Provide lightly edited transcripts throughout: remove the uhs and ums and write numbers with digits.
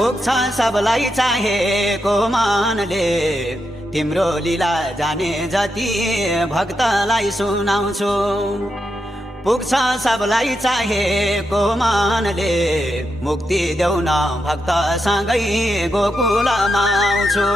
पुग्छ सबलाई चाहेको मनले तिम्रो लीला जाने जति भक्तलाई सुनाउँछु पुग्छ सबलाई चाहेको मनले मुक्ति देऊ न भक्तसँगै गोकुलमा आउँछु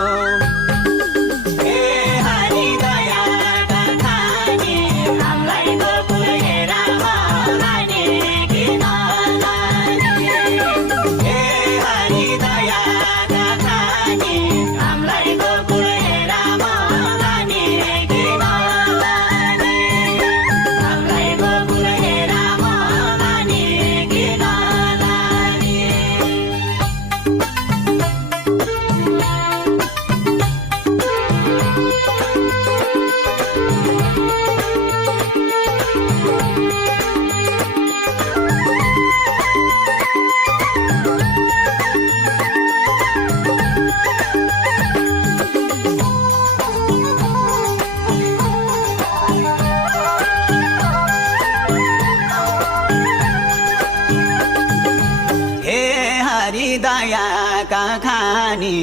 दयाका खानी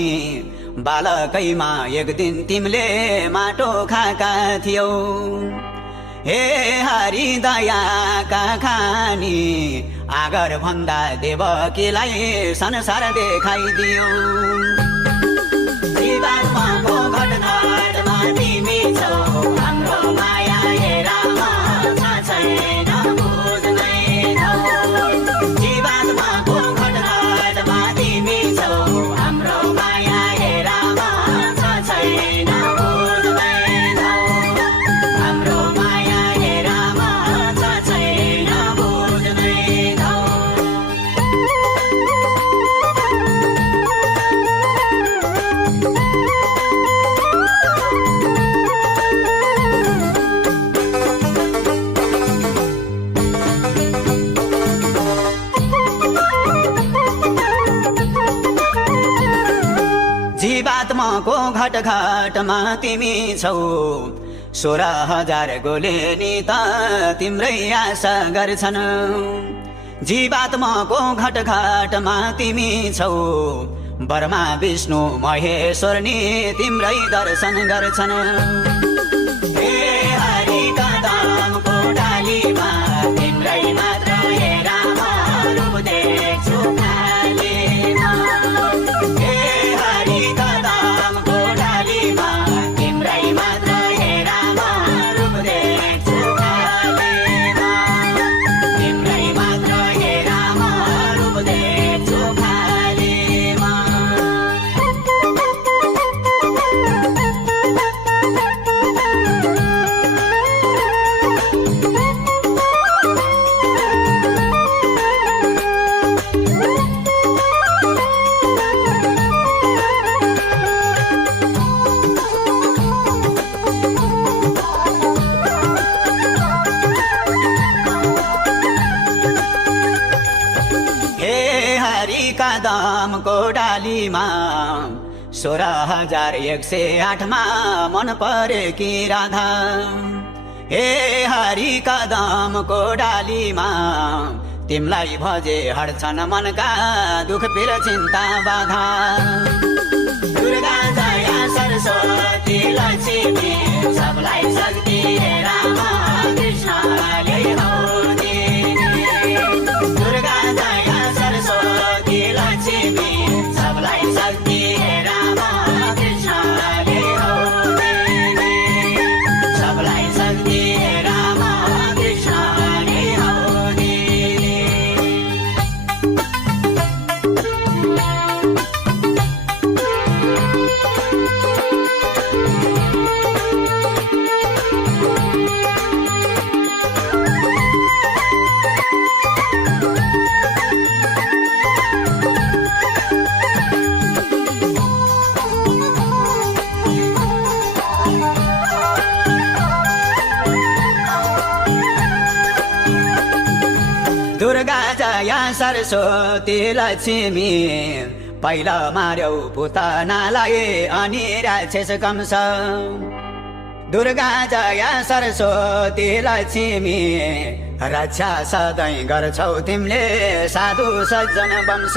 बालकैमा एक दिन तिमीले माटो खाका थियौ हे हरि दयाका खानी आगर भन्दा देवकीलाई संसार देखाइदियौ जीवात्माको घटघटमा तिमी छौ हाम्रो माया हेरा छैन बुझ्नै नौ जीवात्माको घटघटमा तिमी छौ हाम्रो माया हेरा छैन बुझ्नै नौ हाम्रो माया हेरा छैन बुझ्नै नौ जीवात्माको घटघटमा तिमी छौ 16,000 गोले नि त तिम्रै आशा गर्छन् जीवात्माको घटघटमा तिमी छौ ब्रह्मा विष्णु महेश्वर नि तिम्रै दर्शन गर्छन् हे हरि कदमको डालीमा तिम्रै मात्र हेरा रूप देख्छु खालीमा हे हरि कदमको डालीमा तिम्रै मात्र हेरा रूप देख्छु खालीमा तिम्रै मात्र हेरा रूप देख्छु खालीमा कदमको डालीमा 16,108 मा मन परेकी राधा हे हरि कदमको डालीमा तिमलाई भजे हट्छन् मनका दुख पीर चिन्ता बाधा दुर्गा दया सरस्वती लक्ष्मी सबलाई शक्ति रामा कृष्णले हौ दुर्गा दया सरस्वती लक्ष्मी सबलाई शक्ति रामा कृष्णले हौ सबलाई शक्ति रामा कृष्णले हौ दुर्गा जया सरस्वती लक्ष्मी पहिला मार्यौ पुतनालाई अनि राक्षस कंस दुर्गा जया सरस्वती लक्ष्मी रक्षा सधैँ गर्छौ तिमीले साधु सज्जन वंश